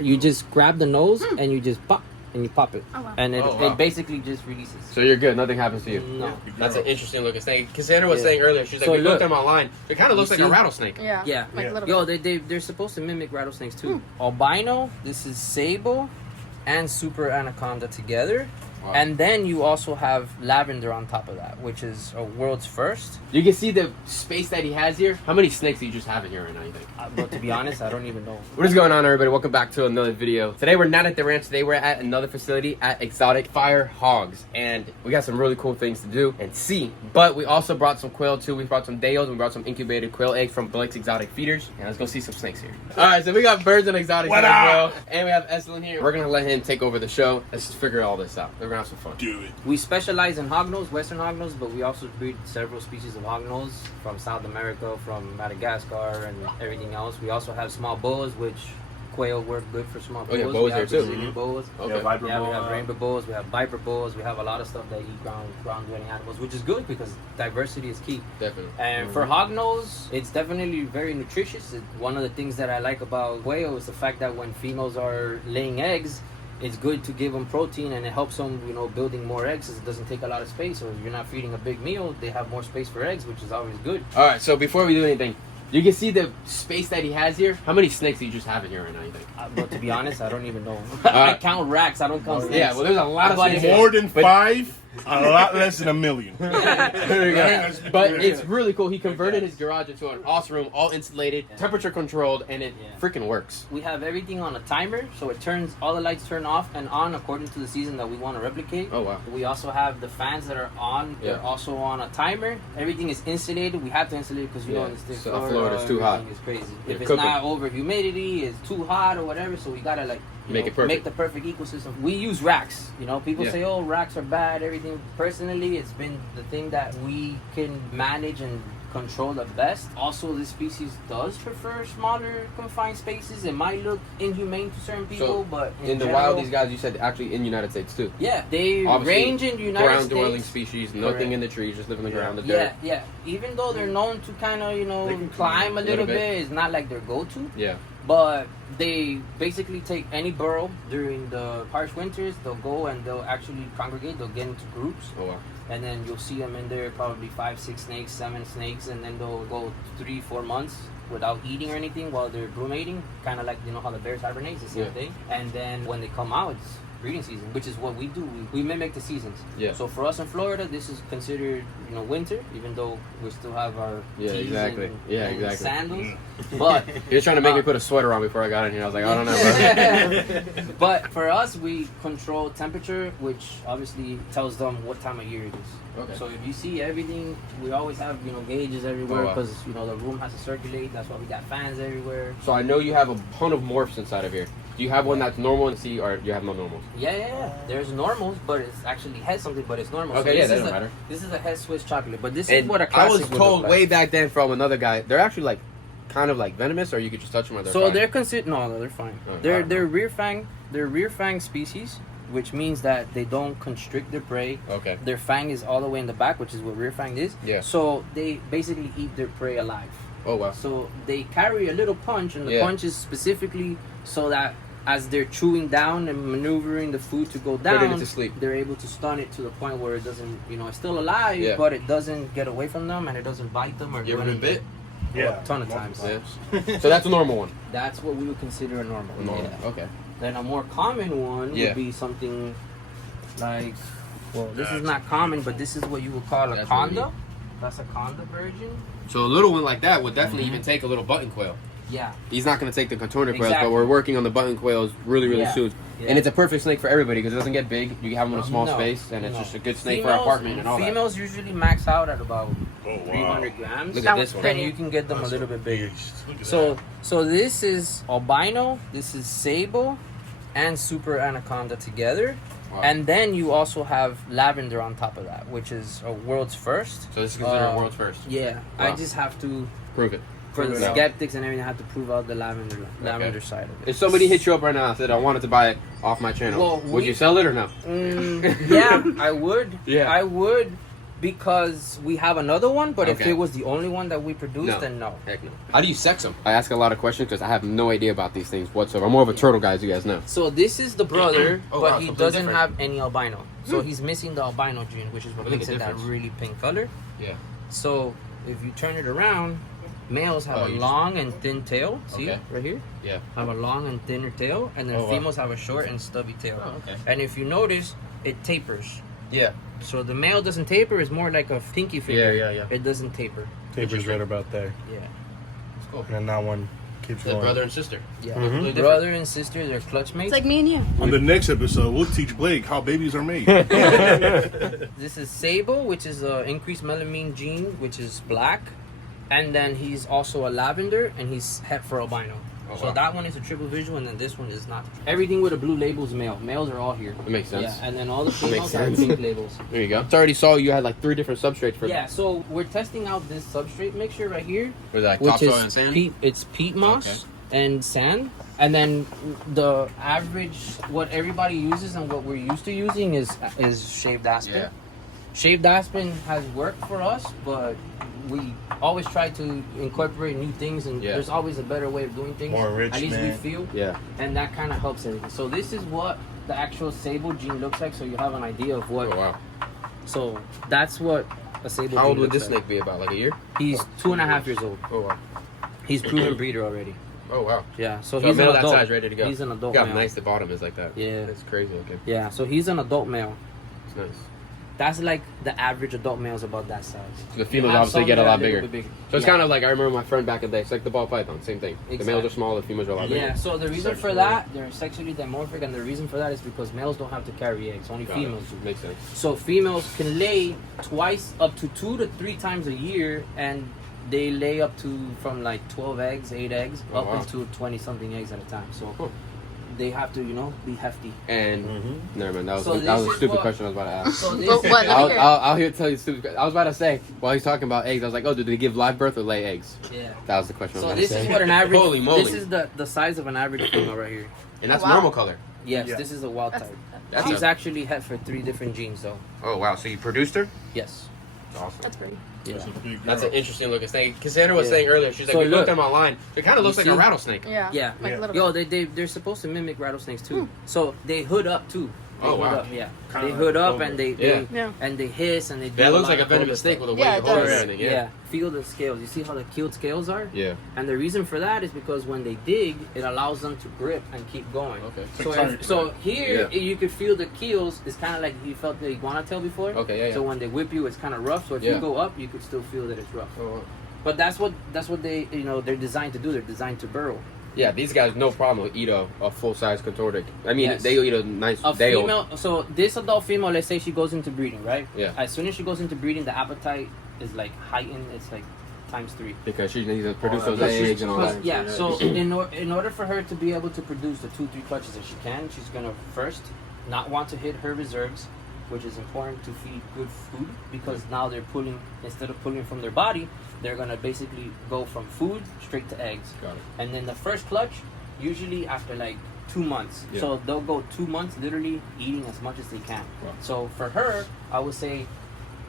You just grab the nose and you just pop. And you pop it, and it basically just releases. So you're good. Nothing happens to you. No, that's an interesting looking snake. Cassandra was saying earlier, she's like, we looked them online. It kind of looks like a rattlesnake. Yeah. Yo, they're supposed to mimic rattlesnakes too. Albino. This is sable, and super anaconda together. Wow. And then you also have lavender on top of that, which is a world's first. You can see the space that he has here. How many snakes do you just have in here right now, you think? But to be honest, I don't even know. What is going on, everybody? Welcome back to another video. Today we're not at the ranch. Today we're at another facility at Exotic Fire Hogs. And we got some really cool things to do and see. But we also brought some quail too. We brought some day-olds. We brought some incubated quail eggs from Blake's Exotic Feeders. And let's go see some snakes here. All right, so we got birds and exotics as well. And we have Estlin here. We're going to let him take over the show. Let's just figure all this out. We're going to have some fun. Do it. We specialize in hog-nose, western hog-nose, but we also breed several species of hog-nose from South America, from Madagascar, and everything else. We also have small boas, which quail work good for small boas. Oh, yeah, boas there too. Brazilian boas. Okay. We have rainbow boas, we have viper boas, we have a lot of stuff that eat ground-dwelling animals, which is good because diversity is key. Definitely. And for hog-nose, it's definitely very nutritious. One of the things that I like about quail is the fact that when females are laying eggs, it's good to give them protein, and it helps them, building more eggs. It doesn't take a lot of space, so if you're not feeding a big meal, they have more space for eggs, which is always good. All right, so before we do anything, you can see the space that he has here. How many snakes do you just have in here right now, you think? But to be honest, I don't even know. I count racks. I don't count snakes. Yeah, well, there's a lot of snakes. More than 5, a lot less than 1 million. There you go. But it's really cool. He converted his garage into an awesome room, all insulated, temperature controlled, and it freaking works. We have everything on a timer, so it turns, all the lights turn off and on according to the season that we want to replicate. Oh, wow. We also have the fans that are on. They're also on a timer. Everything is insulated. We have to insulate because in the state of Florida it's too hot. It's crazy. If it's not over humidity, it's too hot or whatever, so we gotta make it perfect. Make the perfect ecosystem. We use racks. People say, oh, racks are bad, everything. Personally, it's been the thing that we can manage and control the best. Also, this species does prefer smaller confined spaces. It might look inhumane to certain people, but in the wild, these guys, you said, actually in the United States too. Yeah, they range in the United States. Ground-dwelling species, nothing in the trees, just live in the ground. Yeah. Even though they're known to kind of, climb a little bit, it's not like their go-to. Yeah. But they basically take any burrow during the harsh winters. They'll go and they'll actually congregate. They'll get into groups. Oh, wow. And then you'll see them in there, probably 5, 6 snakes, 7 snakes, and then they'll go 3, 4 months without eating or anything while they're brumating. Kind of like, how the bears hibernate, it's the same thing. And then when they come out, it's breeding season, which is what we do. We mimic the seasons. Yeah. So for us in Florida, this is considered, winter, even though we still have our tees and sandals. But he was trying to make me put a sweater on before I got in here. I was like, I don't know, bro. But for us, we control temperature, which obviously tells them what time of year it is. Okay. So if you see everything, we always have gauges everywhere because the room has to circulate. That's why we got fans everywhere. So I know you have a ton of morphs inside of here. Do you have one that's normal and see, or do you have no normals? Yeah. There's normals, but it's actually has something, but it's normal. Okay, so that doesn't matter. This is a head Swiss chocolate, but this is what a classic I was told way back then from another guy, they're actually kind of like venomous, or you could just touch them or they're fine. They're considered, no, they're fine. They're rear fang species, which means that they don't constrict their prey. Okay. Their fang is all the way in the back, which is what rear fang is. Yeah. So they basically eat their prey alive. Oh, wow. So they carry a little punch, and the punch is specifically so that as they're chewing down and maneuvering the food to go down, they're able to stun it to the point where it doesn't, it's still alive, but it doesn't get away from them and it doesn't bite them. Or you ever been bit? Yeah, a ton of times. Yeah. So that's a normal one? That's what we would consider a normal. Yeah. Okay. Then a more common one would be something like, this is not common, but this is what you would call a conda. That's a conda version. So a little one like that would definitely even take a little button quail. Yeah. He's not going to take the contorted quails, but we're working on the button quails really soon. Yeah. And it's a perfect snake for everybody because it doesn't get big. You have them in a small space, and it's just a good snake for an apartment and all that. Females usually max out at about 300 grams. Look at this one. Then you can get them a little bit bigger. So this is albino, this is sable, and super anaconda together. Wow. And then you also have lavender on top of that, which is a world's first. So this is considered a world's first? Yeah. Wow. I just have to prove it. For the skeptics and everything, I have to prove out the lavender side of it. If somebody hit you up right now and said, I wanted to buy it off my channel, would you sell it or no? Yeah, I would. Yeah. I would, Because we have another one, but if it was the only one that we produced, then no. Heck no. How do you sex them? I ask a lot of questions because I have no idea about these things whatsoever. I'm more of a turtle guy, as you guys know. So this is the brother, but he doesn't have any albino. So he's missing the albino gene, which is what makes it that really pink color. Yeah. So if you turn it around, males have a long and thin tail. See, right here? Yeah. Have a long and thinner tail, and then females have a short and stubby tail. And if you notice, it tapers. Yeah. So the male doesn't taper; it's more like a pinky finger. Yeah. It doesn't taper. Taper's right about there. Yeah. It's cool. And then that one keeps going. Brother and sister. Yeah. Brother and sister, they're clutch mates. It's like me and you. On the next episode, we'll teach Blake how babies are made. This is Sable, which is an increased melamine gene, which is black. And then he's also a lavender, and he's het for albino. So that one is a triple visual, and then this one is not. Everything with a blue label is male. Males are all here. That makes sense. Yeah, and then all the females have pink labels. There you go. I already saw you had like 3 different substrates for. Yeah, so we're testing out this substrate mixture right here, With like which topsoil is and sand. It's peat moss and sand. And then the average, what everybody uses and what we're used to using is shaved aspen. Yeah. Shaved aspen has worked for us, but we always try to incorporate new things, and there's always a better way of doing things. More At least we feel. Yeah. And that kind of helps everything. So this is what the actual sable gene looks like, so you have an idea of what. Oh wow. So that's what a sable. How gene old would looks this like. snake be? About like a year? He's 2.5 years old. Oh wow. He's proven breeder already. Oh wow. Yeah. So So he's an male that adult. size ready to go. He's an adult Got male. nice. The bottom is like that. Yeah. It's crazy looking. Yeah. So he's an adult male. It's nice. That's like the average adult male is about that size. So the females obviously get a lot bigger. So it's Yeah. kind of like I remember my friend back in the day. It's like the ball python, same thing. The males are small, the females are a lot bigger. Yeah, so the reason for that, they're sexually dimorphic, and the reason for that is because males don't have to carry eggs, only females do. Makes sense. So females can lay twice, up to 2 to 3 times a year, and they lay up to from like 12 eggs, 8 eggs, up into 20 something eggs at a time. So they have to, be hefty. And never mind, that was So that was this a is stupid what- question I was about to ask. So this, What? I'll here tell you stupid. I was about to say while he's talking about eggs, I was like, oh, do they give live birth or lay eggs? yeah. That was the question. I So was this about to is say. what an average. Holy moly. This is the size of an average female right here. And that's Oh, wow. normal color. Yes, Yeah. this is a wild type. That's She's a- actually het for 3 different genes, though. Oh wow, so you produced her? Yes. Awesome. That's pretty. Yeah. That's an interesting looking snake. Cassandra was Yeah. saying earlier, she's like, So we looked look. them online. It kind of looks You like a see? rattlesnake. Yeah. Yeah. Like Yeah. a little Yo, bit. they're supposed to mimic rattlesnakes too. So they hood up too. They Oh, hood wow. up, yeah. Kinda They hood up like and they Yeah. and they hiss and they do That looks lot like a of venomous other snake with a stuff. weight Yeah, of it horse does. and everything. Yeah. Feel the scales. You see how the keeled scales are? Yeah. And the reason for that is because when they dig, it allows them to grip and keep going. Okay. So here you could feel the keels. It's kind of like you felt the iguana tail before. Okay, yeah. So when they whip you, it's kind of rough. So if Yeah. you go up, you could still feel that it's rough. Oh, wow. But that's what they they're designed to do. They're designed to burrow. Yeah, these guys no problem will eat a full-size contorted. I mean, Yes. they'll eat a nice A day old. female. So this adult female, let's say she goes into breeding, right? Yeah. As soon as she goes into breeding, the appetite is like heightened. It's like ×3. Because she needs to produce Oh, those that's eggs and all that. Yeah. So in order for her to be able to produce the 2-3 clutches that she can, she's gonna first not want to hit her reserves, which is important to feed good food, because now they're pulling, instead of pulling from their body, they're gonna basically go from food straight to eggs. Got it. And then the first clutch, usually after like 2 months. Yeah. So they'll go 2 months literally eating as much as they can. Wow. So for her, I would say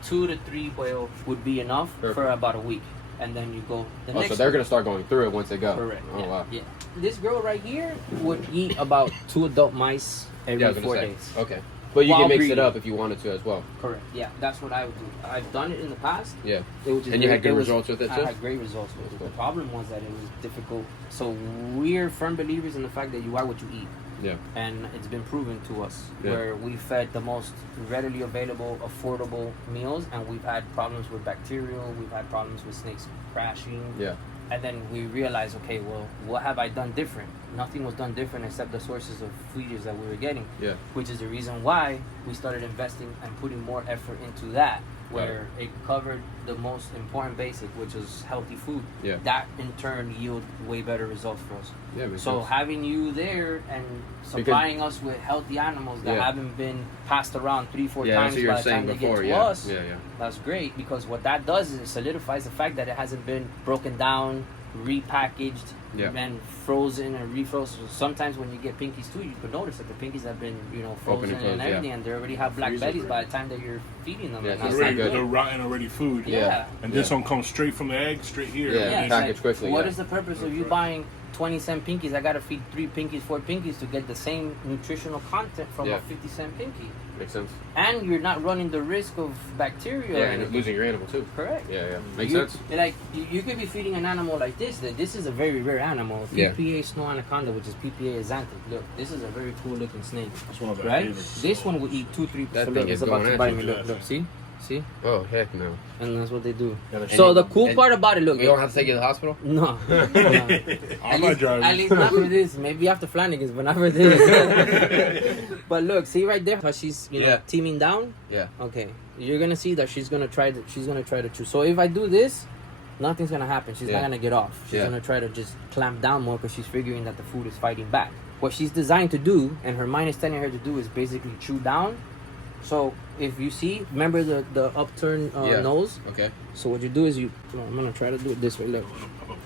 2 to 3 boil would be enough for about a week. And then you go the next. So they're gonna start going through it once they go. Correct. Oh yeah, wow. Yeah. This girl right here would eat about 2 adult mice every Yeah, I was gonna 4 say. days. Okay. But you While can mix breeding. it up if you wanted to as well. Correct. Yeah, that's what I would do. I've done it in the past. Yeah. It was just And you had good it was- results with it I too? had great results with it. The problem was that it was difficult. So we're firm believers in the fact that you are what you eat. Yeah. And it's been proven to us Yeah. where we fed the most readily available, affordable meals, and we've had problems with bacterial, we've had problems with snakes crashing. Yeah. And then we realized, okay, well, what have I done different? Nothing was done different except the sources of feeders that we were getting. Yeah. Which is the reason why we started investing and putting more effort into that, where it covered the most important basic, which is healthy food. Yeah. That in turn yield way better results for us. Yeah. Makes So sense. having you there and supplying us with healthy animals that haven't been passed around 3-4 Yeah, times that's what you were by the time saying they before. get to Yeah. us, Yeah. Yeah. that's great, because what that does is it solidifies the fact that it hasn't been broken down repackaged and frozen and refrozen. So sometimes when you get pinkies too, you could notice that the pinkies have been, frozen and everything, and they already have black bellies by the time that you're feeding them. Yeah, they're rotten already food. Yeah. And this one comes straight from the egg, straight here. Yeah, packaged quickly. What is the purpose of you buying 20-cent pinkies? I gotta feed 3 pinkies, 4 pinkies to get the same nutritional content from a 50-cent pinky. Makes sense. And you're not running the risk of bacteria. Yeah, and losing your animal too. Correct. Yeah. Makes sense. Like, you could be feeding an animal like this. This is a very rare animal. PPA snow anaconda, which is PPA xanthic. Look, this is a very cool looking snake. That's one of our right? favorites. This one will eat 2-3. That so thing look, is it's about going to bite at me. you. Look, see? Oh, heck no. And that's what they do. So the cool part about it, look. You don't have to take you to the hospital? No. I'm not driving. At least not for this. Maybe after Flanagan's, but not for this. But look, see right there how she's teaming down? Yeah. Okay. You're gonna see that she's gonna try to chew. So if I do this, nothing's gonna happen. She's not gonna get off. She's gonna try to just clamp down more because she's figuring that the food is fighting back. What she's designed to do, and her mind is telling her to do, is basically chew down. So if you see, remember the upturned nose? Okay. So what you do is I'm gonna try to do it this way. Look,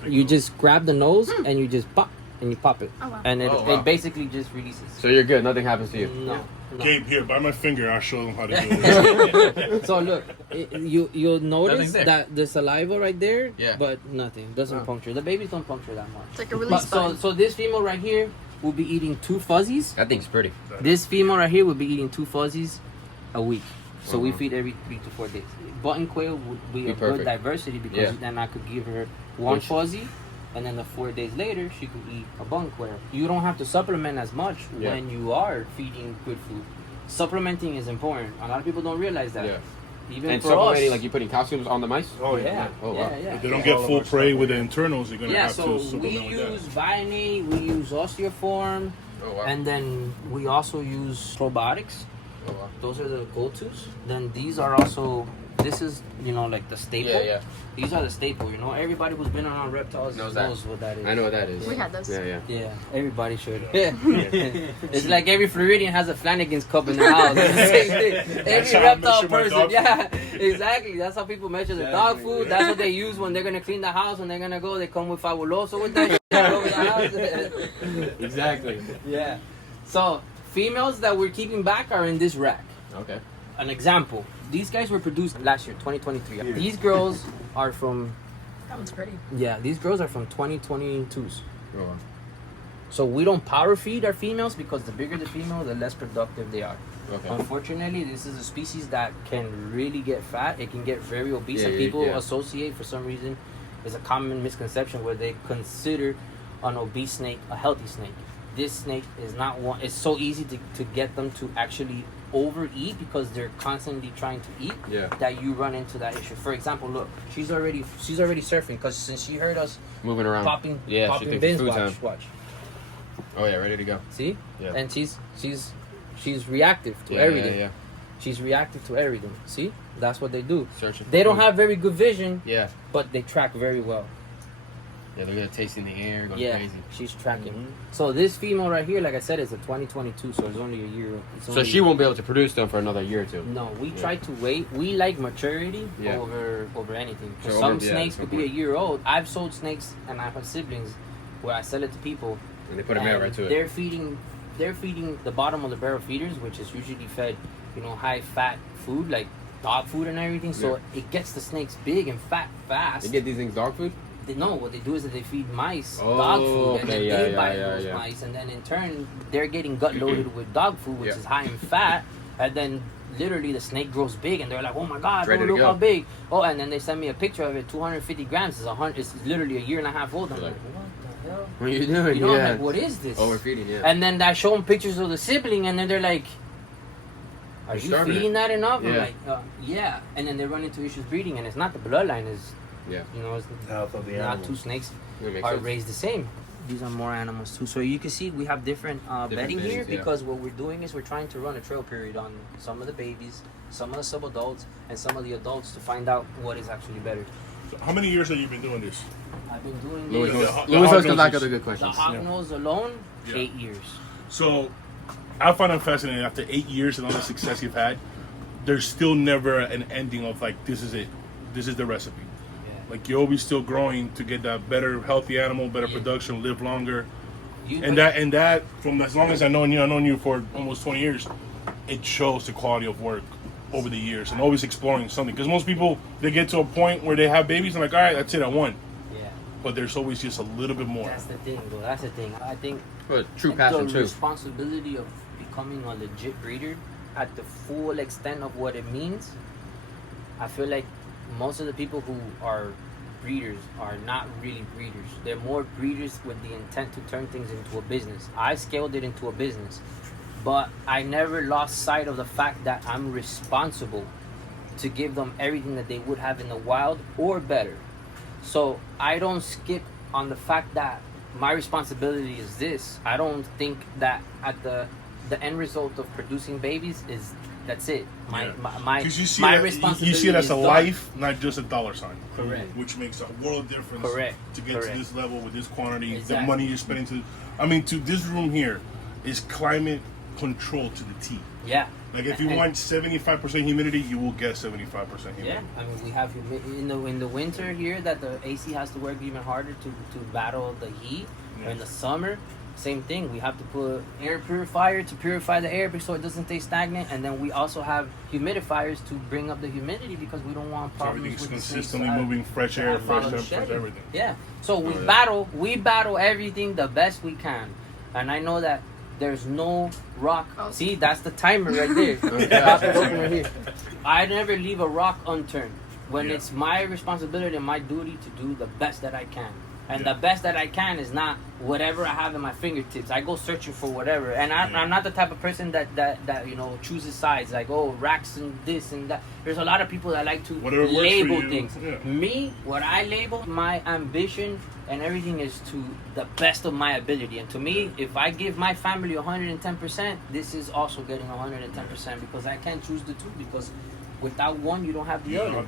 you just grab the nose and you just pop and you pop it, and it basically just releases. So you're good. Nothing happens to you. No. Gabe, here, by my finger, I'll show them how to do it. So look, you'll notice that the saliva right there, but nothing doesn't puncture. The babies don't puncture that much. It's like a release button. So this female right here will be eating 2 fuzzies. That thing's pretty. This female right here will be eating 2 fuzzies a week. So we feed every 3 to 4 days. Button quail would be a good diversity because then I could give her 1 fuzzy, and then the 4 days later she could eat a button quail. You don't have to supplement as much when you are feeding good food. Supplementing is important. A lot of people don't realize that. Yeah. Even and for supplementing, us, like you putting calciums on the mice? Oh, yeah. Oh, wow. If they don't get full prey with the internals, you're going to have so to supplement we with use Vionate, we use Osteoform, and then we also use probiotics. Oh, wow. Those are the go-tos. Then these are also, this is, like the staple. Yeah. These are the staple, everybody who's been around reptiles knows what that is. I know what that is. We had those. Yeah, everybody should. It's like every Floridian has a Flanagan's cup in their house. It's the same thing. Every reptile person. Yeah, exactly. That's how people measure the dog food. That's what they use when they're going to clean the house. When they're going to go, they come with fabuloso with that shit over the house. Exactly. Yeah. So, females that we're keeping back are in this rack. Okay. An example. These guys were produced last year, 2023. These girls are from... That one's pretty. Yeah, these girls are from 2022s. Oh, wow. So we don't power feed our females because the bigger the female, the less productive they are. Okay. Unfortunately, this is a species that can really get fat. It can get very obese. And people associate, for some reason, is a common misconception where they consider an obese snake a healthy snake. This snake is not one. It's so easy to get them to actually overeat because they're constantly trying to eat that you run into that issue. For example, look, she's already surfing because since she heard us moving around, popping she thinks bins, it's food time. watch. Oh yeah, ready to go. See? Yeah. And she's reactive to everything. Yeah. She's reactive to everything. See? That's what they do. Searching. They don't have very good vision. Yeah. But they track very well. Yeah, they're gonna taste in the air, going crazy. She's tracking. Mm-hmm. So this female right here, like I said, is a 2022, so it's only a year. So she won't be able to produce them for another year or two. No, we try to wait. We like maturity over anything. So some snakes could be a year old. I've sold snakes and I have siblings where I sell it to people. And they put a male right to it. They're feeding the bottom of the barrel feeders, which is usually fed, high fat food like dog food and everything. So it gets the snakes big and fat fast. They get these things dog food? No, what they do is that they feed mice dog food, and then they bite those mice, and then in turn they're getting gut loaded with dog food, which is high in fat, and then literally the snake grows big, and they're like, "Oh my God, look how big!" Oh, and then they send me a picture of it, 250 grams. It's literally a year and a half old. I'm like, what the hell? What are you doing? I'm like, what is this? Overfeeding, And then I show them pictures of the sibling, and then they're like, "Are you feeding that enough?" I'm like, "Yeah." And then they run into issues breeding, and it's not the bloodline, it's it's the health of the not animal. two snakes are raised the same. These are more animals too. So you can see we have different bedding here because what we're doing is we're trying to run a trail period on some of the babies, some of the subadults, and some of the adults to find out what is actually better. So how many years have you been doing this? I've been doing Louis this. always comes back with the good questions. The Hog-nose alone, 8 years. So I find it fascinating. After 8 years and all the success you've had, there's still never an ending of like, this is it. This is the recipe. Like you're always still growing to get that better, healthy animal, better production, live longer. And that from as long as I've known you for almost 20 years, it shows the quality of work over the years and always exploring something. Because most people, they get to a point where they have babies and like, all right, that's it, I won. Yeah. But there's always just a little bit more. That's the thing, bro. That's the thing. I think true passion the too. Responsibility of becoming a legit breeder at the full extent of what it means. I feel like most of the people who are breeders are not really breeders. They're more breeders with the intent to turn things into a business. I scaled it into a business, but I never lost sight of the fact that I'm responsible to give them everything that they would have in the wild or better. So I don't skip on the fact that my responsibility is this. I don't think that at the end result of producing babies is that's it. My responsibility. You see it as a life, not just a dollar sign. Correct. Which makes a world of difference. Correct. To get to this level with this quantity, Exactly. the money you're spending to this room here is climate control to the T. Yeah. Like if you want 75% humidity, you will get 75% humidity. Yeah, I mean we have in the winter here that the AC has to work even harder to battle the heat. Or in the summer, same thing. We have to put air purifier to purify the air so it doesn't stay stagnant, and then we also have humidifiers to bring up the humidity because we don't want problems Everything's with consistently moving, fresh air, fresh temperature, everything. Yeah. So we battle everything the best we can, and I know that. There's no rock. See, that's the timer right there. Pop it open right here. I never leave a rock unturned when it's my responsibility and my duty to do the best that I can. And the best that I can is not whatever I have in my fingertips. I go searching for whatever. And I'm not the type of person that chooses sides. Like, racks and this and that. There's a lot of people that like to label things. Yeah. Me, what I label, my ambition and everything is to the best of my ability. And to me, if I give my family 110%, this is also getting 110% because I can't choose the two because without one, you don't have the other.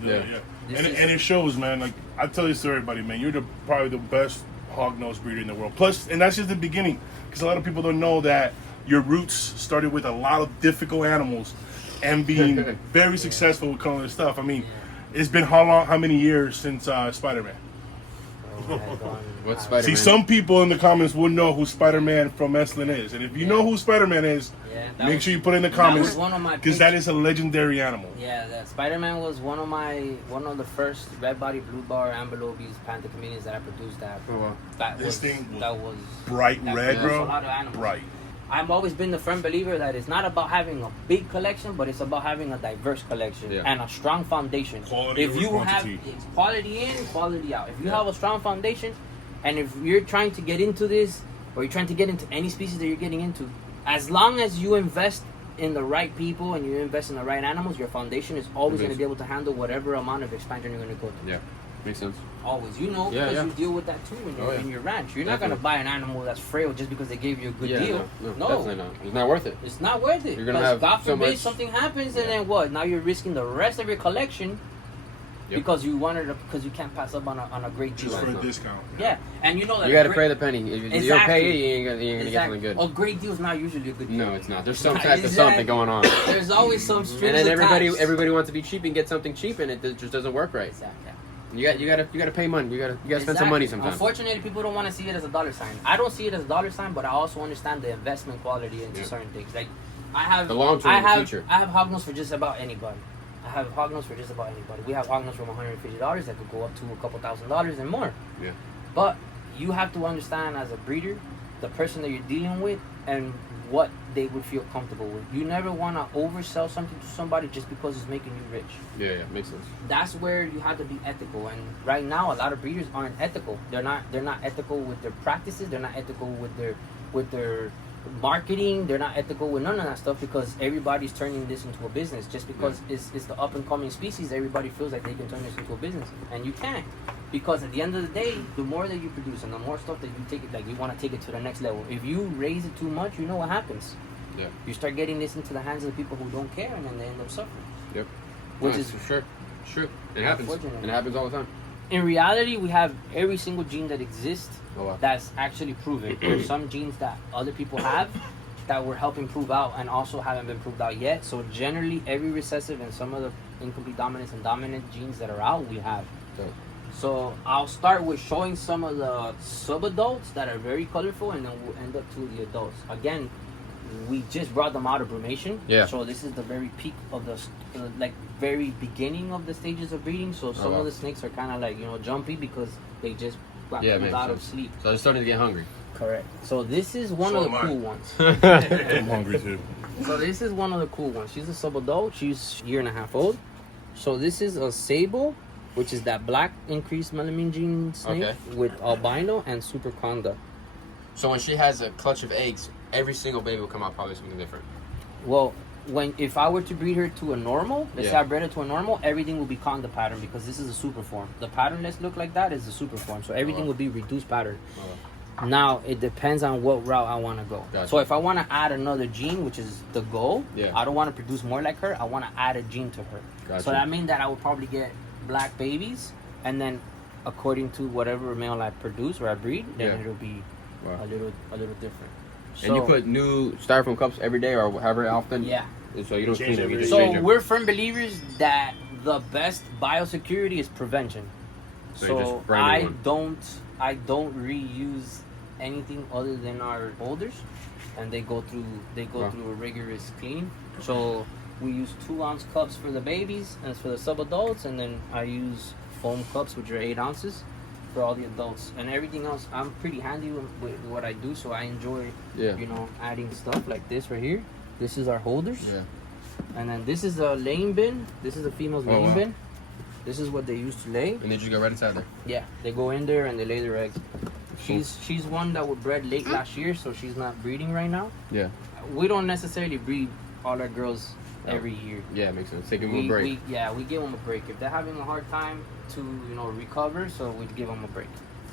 And it shows, man. Like I tell this to everybody, man. You're probably the best hog-nose breeder in the world. Plus, and that's just the beginning, because a lot of people don't know that your roots started with a lot of difficult animals, and being very successful with calling this stuff. I mean, it's been how many years since Spider-Man? What's Spider-Man? See, some people in the comments will know who Spider-Man from Estlin is, and if you know who Spider-Man is, make sure you put it in the comments because that is a legendary animal. Yeah, that Spider-Man was one of the first red body, blue bar, ambelobies, panther chameleons that I produced. That was bright red, bro. A lot of animals. Bright. I've always been the firm believer that it's not about having a big collection, but it's about having a diverse collection and a strong foundation. Quality if you have quality in, quality out. If you have a strong foundation, and if you're trying to get into this, or you're trying to get into any species that you're getting into, as long as you invest in the right people and you invest in the right animals, your foundation is always going to be able to handle whatever amount of expansion you're going to go through. Yeah, makes sense. Always, because you deal with that too in your ranch. You're not going to buy an animal that's frail just because they gave you a good deal. No, definitely not. It's not worth it. It's not worth it. You're going to have God so forbid much... something happens, and then what? Now you're risking the rest of your collection because you because you can't pass up on a great deal. Just for a discount. Yeah, and you know that you got to pay the penny. If you don't pay it, you ain't going to get something good. A great deal is not usually a good deal. No, it's not. There's some type of something going on. There's always some strings and then attached. everybody wants to be cheap and get something cheap, and it just doesn't work right. Exactly. You gotta pay money. You gotta spend some money sometimes. Unfortunately, people don't want to see it as a dollar sign. I don't see it as a dollar sign, but I also understand the investment quality into certain things. Like I have the long term future. I have hog-nose for just about anybody. We have hog-nose from $150 that could go up to a couple $1,000s and more. Yeah. But you have to understand as a breeder, the person that you're dealing with and what they would feel comfortable with. You never want to oversell something to somebody just because it's making you rich. Yeah, makes sense. That's where you have to be ethical. And right now, a lot of breeders aren't ethical. They're not ethical with their practices. They're not ethical with their marketing. They're not ethical with none of that stuff because everybody's turning this into a business. Just because it's the up and coming species, everybody feels like they can turn this into a business, and you can't. Because at the end of the day, the more that you produce and the more stuff that you take it, like you want to take it to the next level. If you raise it too much, you know what happens. Yeah. You start getting this into the hands of the people who don't care, and then they end up suffering. Yep. Which is sure. It happens. And it happens all the time. In reality, we have every single gene that exists that's actually proven. There's some genes that other people have that we're helping prove out and also haven't been proved out yet. So generally, every recessive and some of the incomplete dominance and dominant genes that are out, we have. So I'll start with showing some of the sub-adults that are very colorful, and then we'll end up to the adults. Again, we just brought them out of brumation. Yeah. So this is the very peak of the, like, very beginning of the stages of breeding. So some of the snakes are kind of like, you know, jumpy because they just got pulled out of sleep. So they're starting to get hungry. Correct. So this is one of the cool ones. I'm hungry too. So this is one of the cool ones. She's a sub-adult. She's a year and a half old. So this is a sable, which is that black increased melamine gene snake with albino and super conda. So when she has a clutch of eggs, every single baby will come out probably something different. Well, if I were to breed her to a normal, let's say I bred her to a normal, everything will be conda pattern because this is a super form. The pattern that's look like that is a super form. So everything will be reduced pattern. Now, it depends on what route I want to go. Gotcha. So if I want to add another gene, which is the goal, I don't want to produce more like her. I want to add a gene to her. Gotcha. So that means that I would probably get black babies, and then according to whatever male I produce or I breed, then it'll be a little different. So, and you put new styrofoam cups every day or however often? Yeah. So you don't clean them, you just so change them. we're firm believers that the best biosecurity is prevention. So I don't reuse anything other than our holders, and they go through a rigorous cleaning. So we use 2-ounce cups for the babies and for the sub-adults, and then I use foam cups, which are 8 ounces, for all the adults. And everything else, I'm pretty handy with what I do, so I enjoy, you know, adding stuff like this right here. This is our holders. Yeah. And then this is a laying bin. This is a female's laying bin. This is what they use to lay. And they just go right inside there? Yeah, they go in there and they lay their eggs. She's one that was bred late last year, so she's not breeding right now. Yeah. We don't necessarily breed all our girls every year. Yeah, it makes sense. Take them a break. We give them a break. If they're having a hard time to, you know, recover, so we give them a break.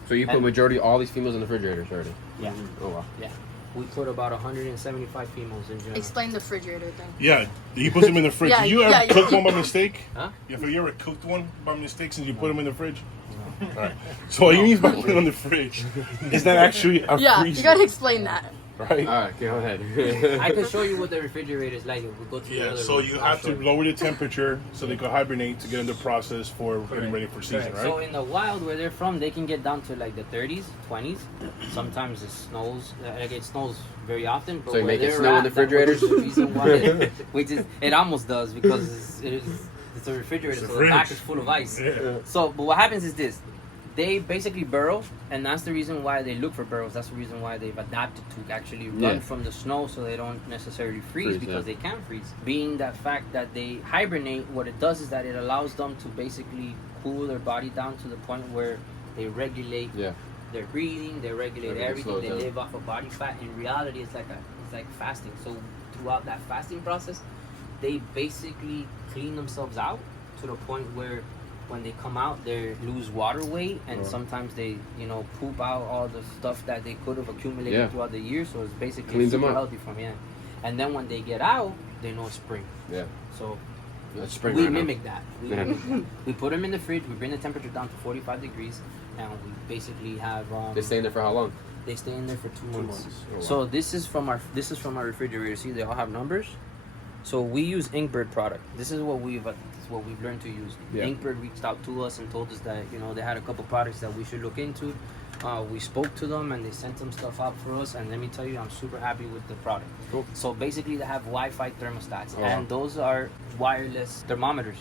So you put majority all these females in the refrigerators already? Yeah. Oh, wow. Yeah. We put about 175 females in general. Explain the refrigerator thing. Yeah, he puts them in the fridge. Did you ever cook one by mistake? Huh? Have you ever cooked one by mistake since you put them in the fridge? No. All right. So what you mean by putting it on the fridge is that actually a freezer? You gotta explain that. Right? All right, go ahead. I can show you what the refrigerator is like. We'll go to the other so you have to lower the temperature so they can hibernate to get in the process for getting ready for season, right? So in the wild where they're from, they can get down to like the 30s, 20s. Sometimes it snows. It snows very often. But so you make it snow in the refrigerators? The reason why it almost does because it's a refrigerator, so the back is full of ice. Yeah. So, but what happens is this. They basically burrow, and that's the reason why they look for burrows. That's the reason why they've adapted to actually run from the snow so they don't necessarily freeze because they can freeze. Being that fact that they hibernate, what it does is that it allows them to basically cool their body down to the point where they regulate their breathing, they regulate everything, they live off of body fat. In reality, it's like fasting. So throughout that fasting process, they basically clean themselves out to the point where when they come out, they lose water weight, and sometimes they, you know, poop out all the stuff that they could have accumulated throughout the year. So it's basically super healthy for me. And then when they get out, they know it's spring. Yeah. So we mimic that. We put them in the fridge. We bring the temperature down to 45 degrees, and we basically have. They stay in there for how long? They stay in there for 2 months. Oh, wow. So this is from our refrigerator. See, they all have numbers. So we use Inkbird product. This is what we've learned to use. Inkbird reached out to us and told us that, you know, they had a couple products that we should look into. We spoke to them and they sent some stuff out for us. And let me tell you, I'm super happy with the product. Cool. So basically, they have Wi-Fi thermostats, and those are wireless thermometers.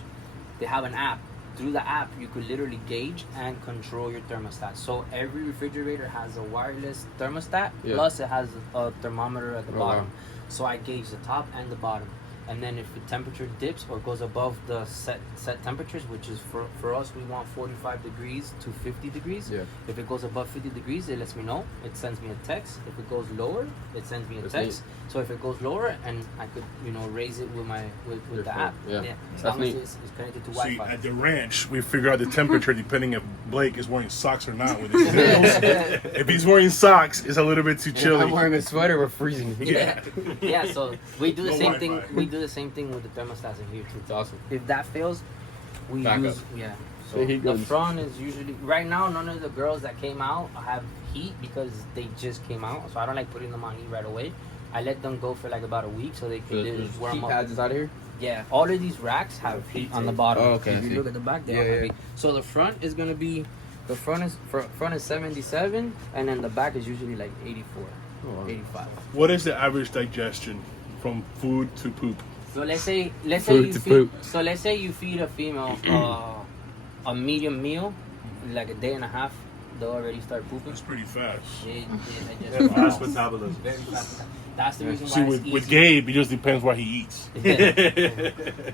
They have an app. Through the app, you could literally gauge and control your thermostat. So every refrigerator has a wireless thermostat, plus it has a thermometer at the bottom. So I gauge the top and the bottom. And then if the temperature dips or goes above the set temperatures, which is for us, we want 45 degrees to 50 degrees. Yeah. If it goes above 50 degrees, it lets me know. It sends me a text. If it goes lower, it sends me a text. Neat. So if it goes lower, and I could, you know, raise it with the app. Yeah. That's neat. It's connected to Wi-Fi. See, at the ranch, we figure out the temperature depending if Blake is wearing socks or not with his nails. If he's wearing socks, it's a little bit too chilly. If I'm wearing a sweater, we're freezing. Yeah. So we do the same thing. We do the same thing with the thermostats in here too. It's awesome. If that fails, we use So the front is usually right now. None of the girls that came out have heat because they just came out. So I don't like putting them on heat right away. I let them go for like about a week so they can warm up. Heat pads is out of here. Yeah, all of these racks have heat on the bottom. Oh, okay. If you look at the back, they all have heat. So the front is gonna be, the front is 77, and then the back is usually like 84, 85. What is the average digestion from food to poop? So let's say Food to poop. So let's say you feed a female a medium meal, like a day and a half, they'll already start pooping. That's pretty fast. Fast metabolism. Very fast. That's the reason why See, it's with easy. Gabe, it just depends what he eats.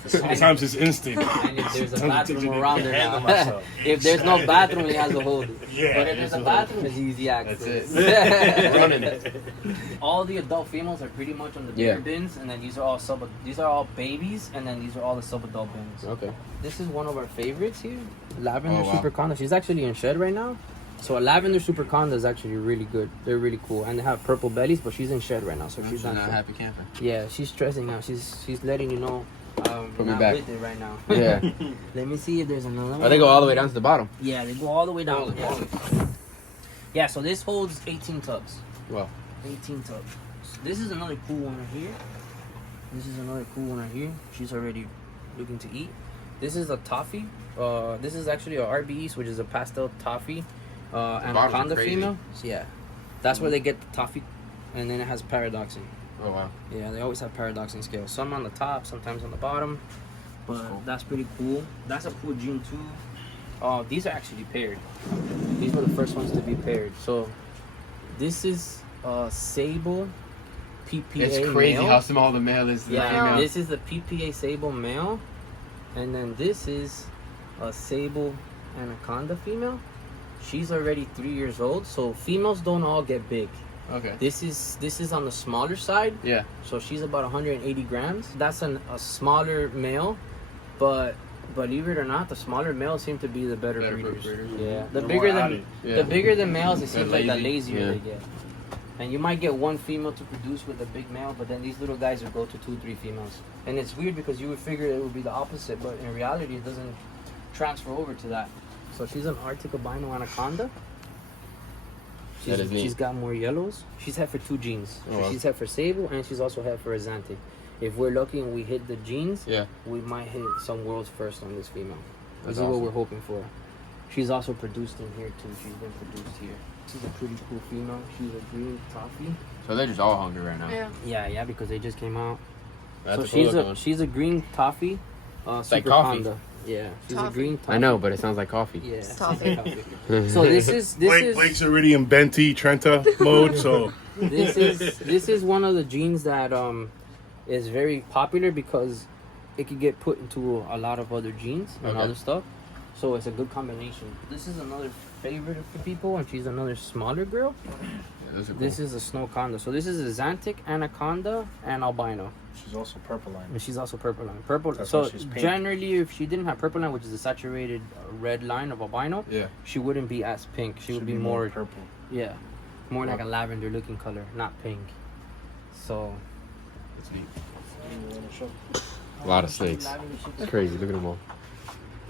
Sometimes it's instant. And if there's a bathroom around there handle now. myself. If there's no bathroom, he has to hold it. Yeah, But if there's a bathroom, it's easy access. That's it. Running it. All the adult females are pretty much on the bigger bins, and then these are all babies, and then these are all the sub-adult bins. Okay. This is one of our favorites here, Lavender Oh, wow. Super Conda. She's actually in shed right now. So a Lavender Super Conda is actually really good. They're really cool, and they have purple bellies, but she's in shed right now, so she's not. happy camper. Yeah, she's stressing out. She's letting you know. Put me not back. with it right now. Yeah. Let me see if there's another one. Oh, they go all the way down to the bottom. Yeah, they go all the way down. Yeah, so this holds 18 tubs. Wow. 18 tubs. So this is another cool one right here. This is another cool one right here. She's already looking to eat. This is a toffee. This is actually a RBEs, which is a pastel toffee. Anaconda female. So yeah, that's where they get the toffee, and then it has paradoxing. Oh wow. Yeah, they always have paradoxing scales. Some on the top, sometimes on the bottom. But that's pretty cool. That's a cool gene too. These are actually paired. These were the first ones to be paired. So this is Sable PPA. It's crazy male. how small the male is. To the female. This is the PPA Sable male, and then this is a Sable Anaconda female. She's already 3 years old, so females don't all get big. Okay. This is on the smaller side. Yeah. So she's about 180 grams. That's a smaller male, but believe it or not, the smaller males seem to be the better breeders. Yeah. The bigger the males, it seems like the lazier they get. And you might get one female to produce with a big male, but then these little guys will go to 2-3 females. And it's weird because you would figure it would be the opposite, but in reality, it doesn't transfer over to that. So she's an Arctic albino anaconda. She's got more yellows. She's had for 2 genes. So she's had for Sable, and she's also had for Azante. If we're lucky and we hit the genes, we might hit some world's first on this female. This is what we're hoping for. She's also produced in here too. She's been produced here. She's a pretty cool female. She's a green toffee. So they're just all hungry right now. Yeah, because they just came out. That's so she's a green toffee. It's Super like coffee. Conda. Yeah, she's a green toffee. I know, but it sounds like coffee. Yeah, Toffee. So this is Blake's already in Benti Trenta mode, so this is one of the genes that is very popular because it could get put into a lot of other genes and other stuff. So it's a good combination. This is another favorite for people, and she's another smaller girl. Yeah, cool. This is a snow conda. So this is a Xanthic, anaconda, and albino. She's also purple line. And she's also purple line. Purple. That's so why she's pink. generally, if she didn't have purple line, which is a saturated red line of albino, Yeah. she wouldn't be as pink. She would be more purple. Yeah, more like a lavender looking color, not pink. So It's neat. A lot of snakes. It's crazy. Look at them all.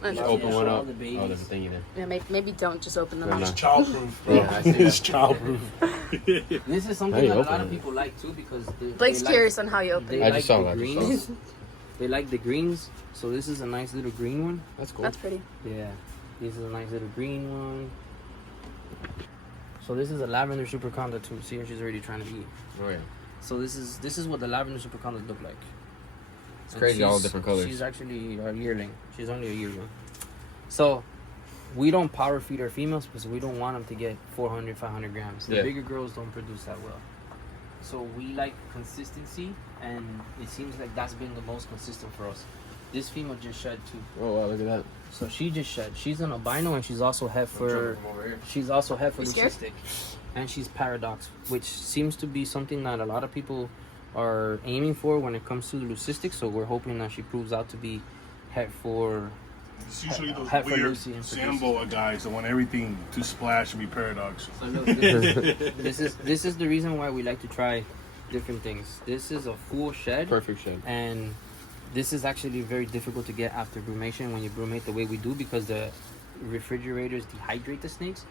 Nice. Just open one all up. the babies. Oh, there's a thingy there. Yeah, maybe don't just open them Fair up. enough. childproof, bro. Yeah, I see It's that. childproof. This is something How do you that a lot open of it? people like too because Blake's they curious on how you open They it. I like just saw the that, I just saw greens. They like the greens, so this is a nice little green one. That's cool. That's pretty. Yeah, this is a nice little green one. So this is a lavender super conda too. See her, she's already trying to eat. Oh yeah. So this is what the lavender super condas look like. It's And crazy, all she's- different colors. She's actually a yearling. She's only a yearling. So we don't power feed our females because we don't want them to get 400, 500 grams. The Yeah. bigger girls don't produce that well. So we like consistency, and it seems like that's been the most consistent for us. This female just shed too. Oh wow, look at that. So she just shed. She's an albino, and she's also het for. She's also het for You scared? leucistic, and she's paradox, which seems to be something that a lot of people are aiming for when it comes to the leucistic. So we're hoping that she proves out to be het for. It's usually those Half a weird Lucy and Samboa guys that want everything to splash and be paradox. So look, this is the reason why we like to try different things. This is a full shed, Perfect shed. and this is actually very difficult to get after brumation when you brumate the way we do because the refrigerators dehydrate the snakes.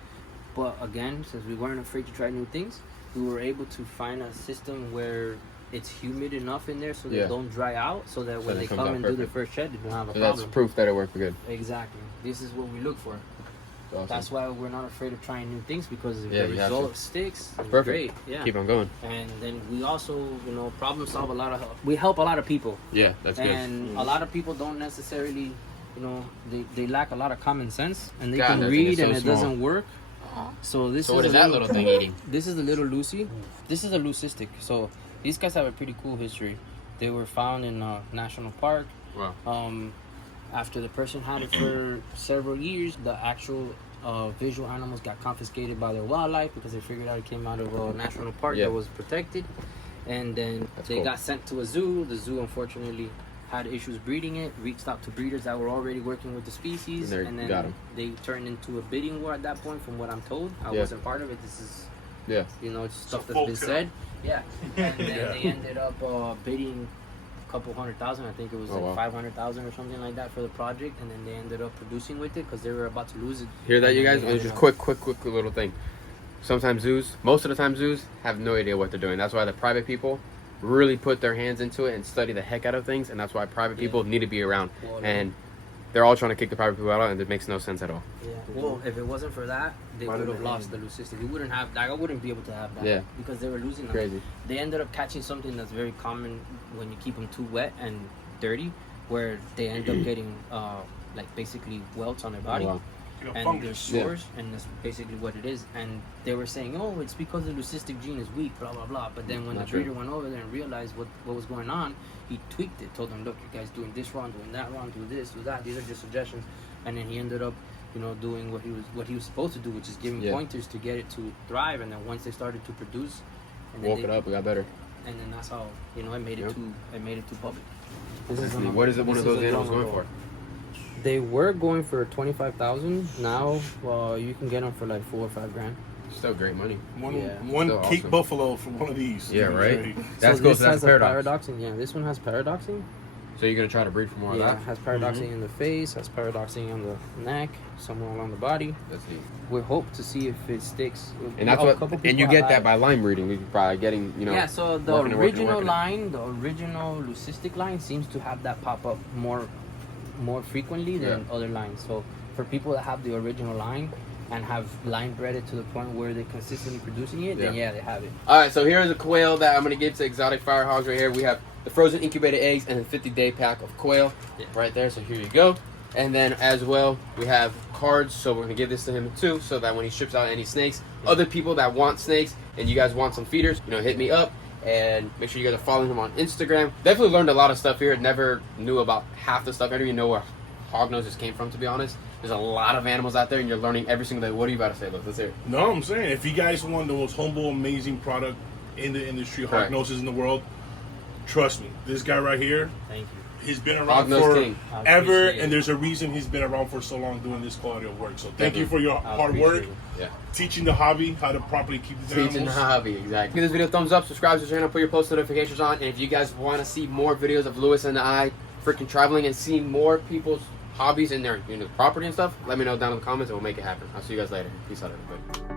But again, since we weren't afraid to try new things, we were able to find a system where it's humid enough in there so they Yeah. don't dry out, so that when it they comes come out and do their perfect. first shed, they don't have a So problem. that's proof that it worked good. Exactly. This is what we look for. Awesome. That's why we're not afraid of trying new things, because if Yeah, the you have result to. sticks, it's Perfect. great. Yeah. Keep on going. And then we also, you know, problem solve a lot of. We help a lot of people, Yeah, that's good. and a lot of people don't necessarily, you know, they lack a lot of common sense, and they God, can that thing read is so and it small. doesn't work. So this So what is is a that little thing eating? This is a little Lucy. This is a leucistic. So these guys have a pretty cool history. They were found in a national park. Wow. After the person had it for several years, the actual visual animals got confiscated by their wildlife because they figured out it came out of a national park Yeah. that was protected. And then That's they cool. got sent to a zoo. The zoo unfortunately had issues breeding it, reached out to breeders that were already working with the species, And and they then got 'em. they turned into a bidding war at that point, from what I'm told. I Yeah. wasn't part of it. This is, Yeah. you know, it's stuff a that's been folktale. said. Yeah. And then Yeah. they ended up bidding a couple $100,000. I think it was Oh, like wow. 500,000 or something like that for the project. And then they ended up producing with it because they were about to lose it. Hear that, And you then guys? they It was ended just up- quick little thing. Sometimes zoos, most of the time zoos, have no idea what they're doing. That's why the private people really put their hands into it and study the heck out of things. And that's why private people need to be around. Well, And they're all trying to kick the private people out, and it makes no sense at all. Yeah. Well, if it wasn't for that, they Why would did have they lost the leucistic. We wouldn't have. Like, I wouldn't be able to have that. Yeah. Because they were losing them. Crazy. They ended up catching something that's very common when you keep them too wet and dirty, where they end up getting like basically welts on their body. Wow. You know, And fungus. there's sores, and that's basically what it is. And they were saying, oh, it's because the leucistic gene is weak, blah blah blah. But then when Not the true. breeder went over there and realized what was going on, he tweaked it. Told them, look, you guys doing this wrong, doing that wrong, do this, do that. These are just suggestions. And then he ended up, you know, doing what he was supposed to do, which is giving Yeah. pointers to get it to thrive. And then once they started to produce, and then Woke it up, it got better. and then that's how, you know, it made it Yep. to public. What is it one of those animals going for? They were going for 25,000. Now, you can get them for like $4 or $5 grand. Still great money. One Yeah. Still Cape awesome. Buffalo for one of these. Yeah, right? Ready. That's so cool. this So that's has a paradox. paradoxing. Yeah, this one has paradoxing. So you're gonna try to breed for more Yeah, of that? has paradoxing in the face, has paradoxing on the neck, somewhere along the body. Let's see. We hope to see if it sticks. And that's A what. couple And you people get that have by line breeding, by getting, you know. yeah, so the working and working and original working. line, the original leucistic line, seems to have that pop up more frequently than other lines. So for people that have the original line and have line bred it to the point where they're consistently producing it, then yeah, they have it. All right, so here's a quail that I'm gonna give to exotic fire hogs right here. We have the frozen incubated eggs and a 50-day pack of quail right there. So here you go. And then as well, we have cards. So we're gonna give this to him too, so that when he ships out any snakes, other people that want snakes and you guys want some feeders, you know, hit me up. And make sure you guys are following him on Instagram. Definitely learned a lot of stuff here. Never knew about half the stuff. I didn't even know where hog-noses came from, to be honest. There's a lot of animals out there, and you're learning every single day. What are you about to say, Luke? Let's hear it. No, I'm saying, if you guys want the most humble, amazing product in the industry, Correct. Hog-noses in the world, trust me, this guy right here, Thank you. he's been around Hog-nose for king. I ever, appreciate it. and there's a reason he's been around for so long doing this quality of work. So thank you for your I hard work, appreciate it. Yeah. teaching the hobby how to properly keep these Teaching animals. hobby, exactly. Give this video a thumbs up, subscribe to the channel, put your post notifications on, and if you guys want to see more videos of Lewis and I freaking traveling and seeing more people's hobbies in their property and stuff, let me know down in the comments and we'll make it happen. I'll see you guys later. Peace out, everybody.